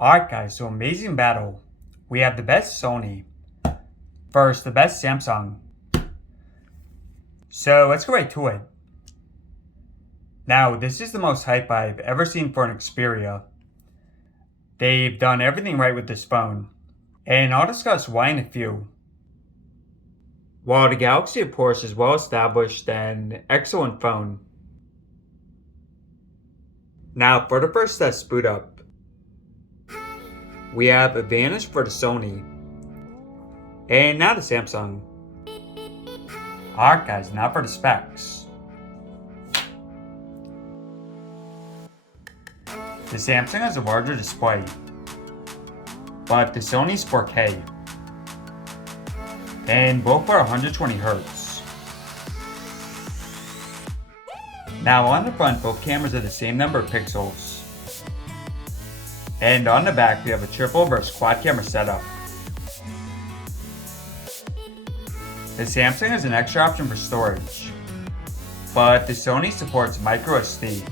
Alright guys, so amazing battle. We have the best Sony versus the best Samsung. So let's go right to it. Now, this is the most hype I've ever seen for an Xperia. They've done everything right with this phone, and I'll discuss why in a few. While the Galaxy of course is well established and excellent phone. Now for the first test boot up, we have advantage for the Sony, and now the Samsung. Alright guys, now for the specs. The Samsung has a larger display, but the Sony's 4K, and both are 120Hz. Now on the front, both cameras are the same number of pixels, and on the back we have a triple versus quad camera setup. The Samsung has an extra option for storage, but the Sony supports micro SD.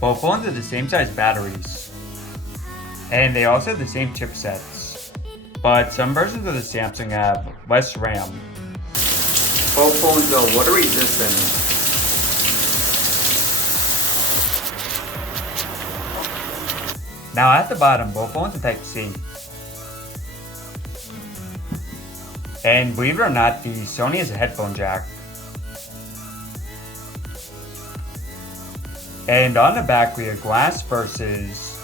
Both phones have the same size batteries, and they also have the same chipsets, but some versions of the Samsung have less RAM. Both phones are water resistant. Now at the bottom, both phones are Type-C. And believe it or not, the Sony has a headphone jack. And on the back we have glass versus.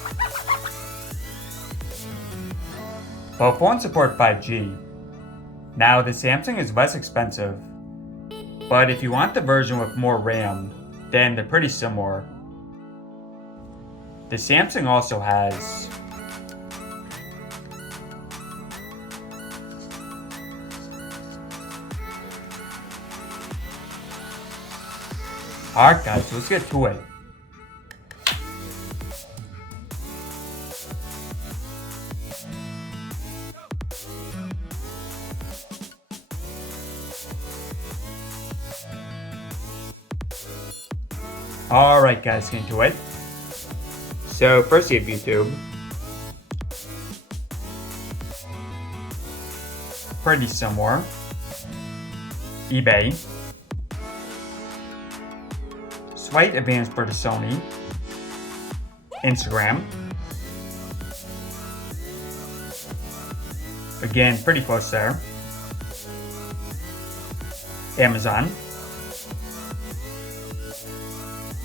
Both phones support 5G. Now the Samsung is less expensive, but if you want the version with more RAM, then they're pretty similar. The Samsung also has Alright guys, let's get to it. Alright guys, get into it. So first you have YouTube. Pretty similar. eBay. Slight advance for the Sony. Instagram. Again, pretty close there. Amazon.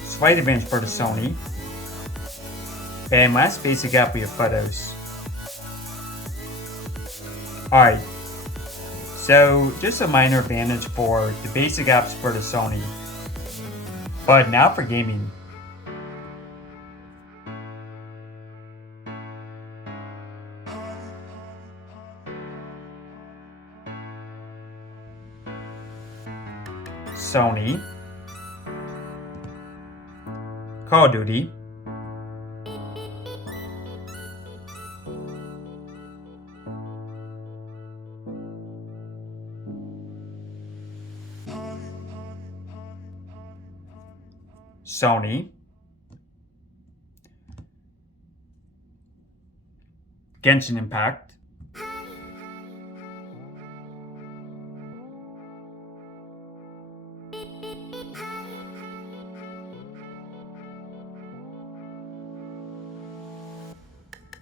Slight advance for the Sony. And last basic app we have photos. Alright, so just a minor advantage for the basic apps for the Sony. But now for gaming. Sony. Call of Duty. Sony. Genshin Impact.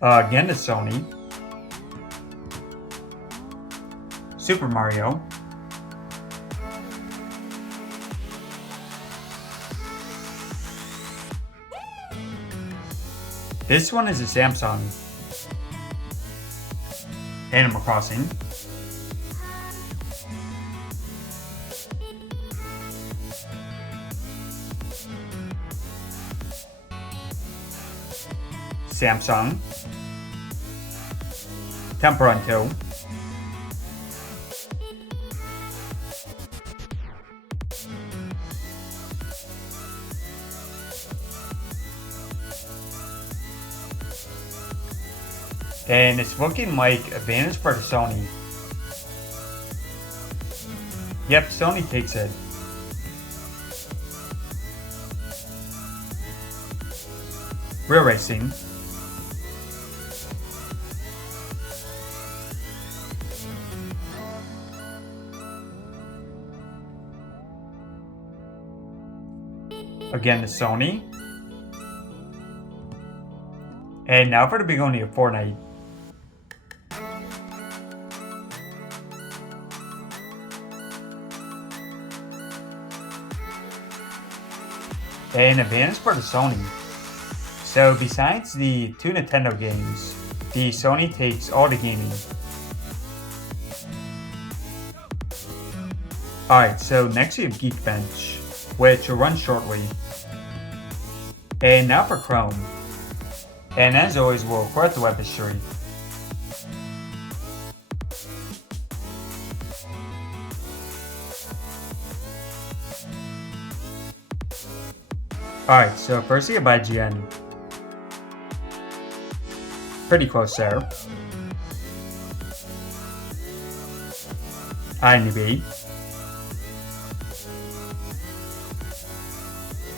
Again the Sony. Super Mario. This one is a Samsung. Animal Crossing. Samsung. Temple Run 2. And it's looking like advantage for the Sony. Yep, Sony takes it. Real Racing. Again, the Sony. And now for the big only of Fortnite. An advantage for the Sony. So besides the two Nintendo games, the Sony takes all the gaming. Alright, so next we have Geekbench, which will run shortly. And now for Chrome. And as always, we'll record the web history. Alright, so first we have IGN. Pretty close there. IMDb.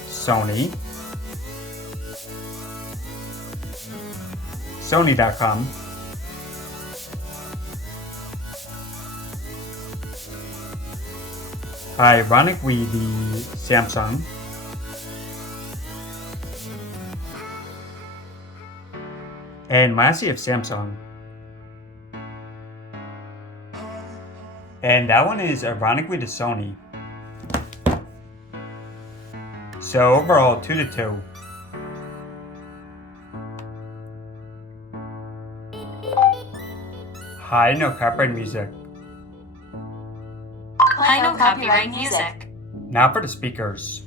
Sony. Sony.com. Ironically, the Samsung. And lastly of Samsung. And that one is ironically the Sony. So overall 2-2. High no copyright music. High no copyright music. Now for the speakers.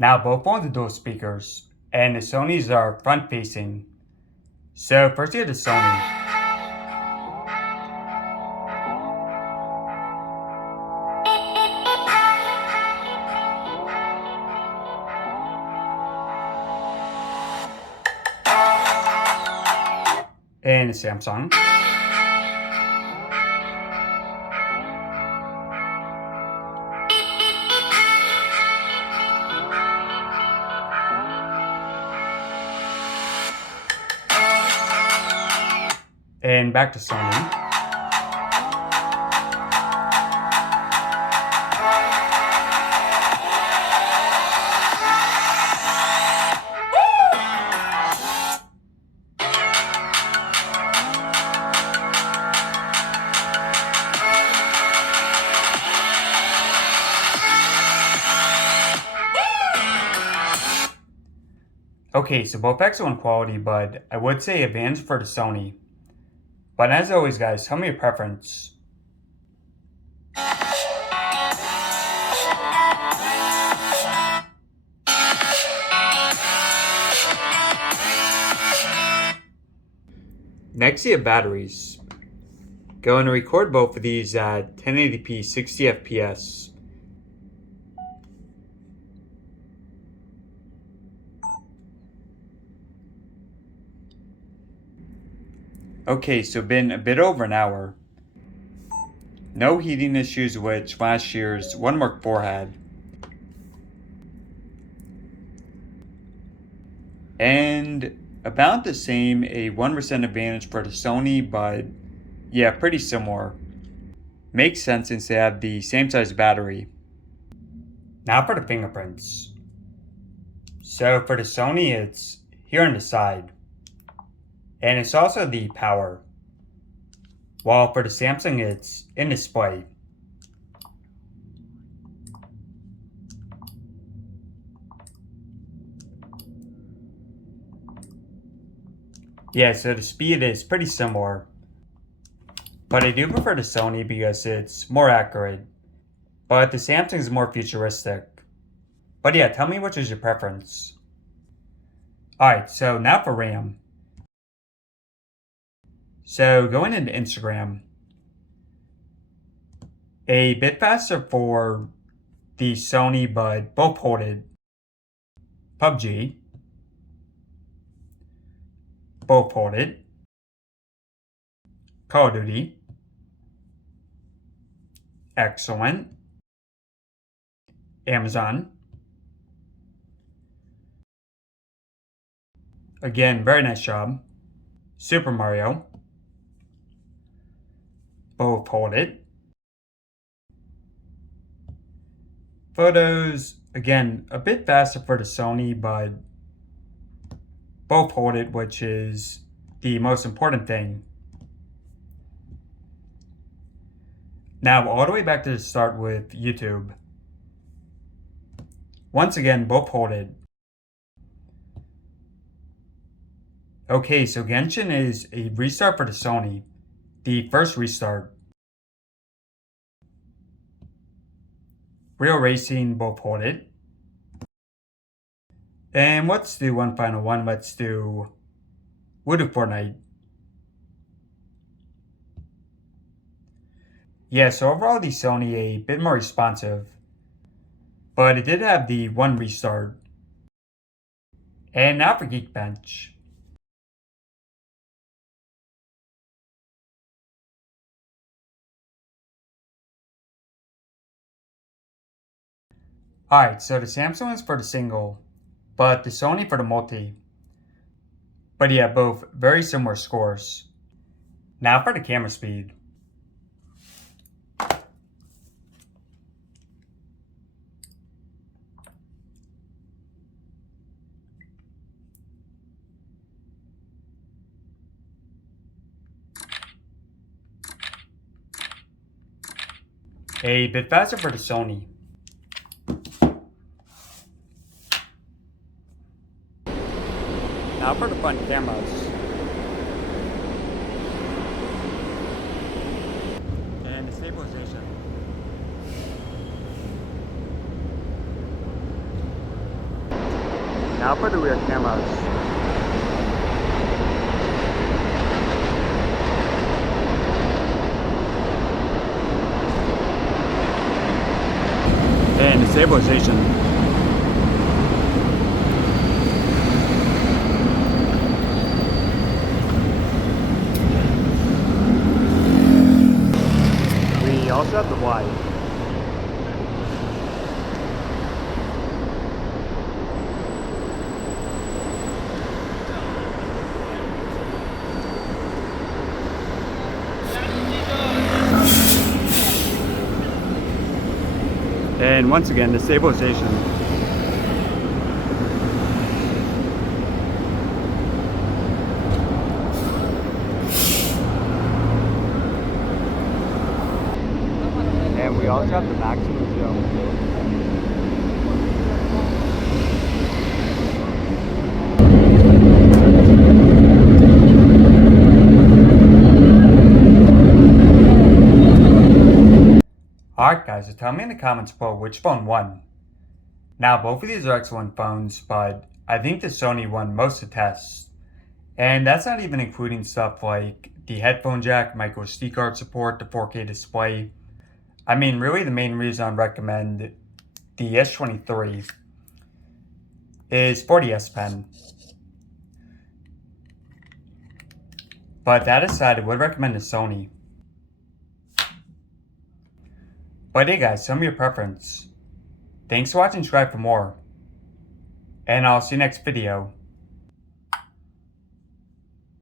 Now both phones are dual speakers, and the Sonys are front facing. So first you have the Sony. And the Samsung. And back to Sony. Okay, so both excellent quality, but I would say advantage for the Sony. But as always, guys, tell me your preference. Next, you have batteries. Going to record both of these at 1080p 60 FPS. Okay, so been a bit over an hour. No heating issues, which last year's One Mark IV had. And about the same, a 1% advantage for the Sony, but yeah, pretty similar. Makes sense since they have the same size battery. Now for the fingerprints. So for the Sony, it's here on the side. And it's also the power. While for the Samsung, it's in display. Yeah, so the speed is pretty similar. But I do prefer the Sony because it's more accurate. But the Samsung is more futuristic. But yeah, tell me which is your preference. Alright, so now for RAM. So going into Instagram, a bit faster for the Sony, but both ported. PUBG, both ported. Call of Duty, excellent. Amazon, again, very nice job. Super Mario, both hold it. Photos, again, a bit faster for the Sony, but both hold it, which is the most important thing. Now, all the way back to the start with YouTube. Once again, both hold it. Okay, so Genshin is a restart for the Sony. The first restart. Real Racing, both hold it. And let's do one final one. Let's do Voodoo Fortnite. Yeah, so overall the Sony a bit more responsive. But it did have the one restart. And now for Geekbench. Alright, so the Samsung is for the single, but the Sony for the multi. But yeah, both very similar scores. Now for the camera speed. A bit faster for the Sony. Now for the front cameras. And the stabilization. Now for the rear cameras. And the stabilization. We also have the wide. And once again, the stabilization. And we also have the maximum zoom. Alright guys, so tell me in the comments below which phone won. Now both of these are excellent phones, but I think the Sony won most of the tests. And that's not even including stuff like the headphone jack, micro SD card support, the 4K display. I mean, really the main reason I recommend the S23 is for the S Pen. But that aside, I would recommend the Sony. But hey guys, tell me your preference. Thanks for watching, subscribe for more. And I'll see you next video.